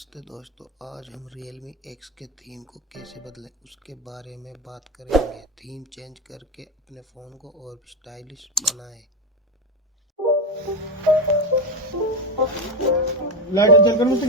नमस्ते दोस्तों, आज हम Realme X के थीम को कैसे बदलें उसके बारे में बात करेंगे। थीम चेंज करके अपने फ़ोन को और भी स्टाइलिश बनाएं। लाइट जल कर मुझे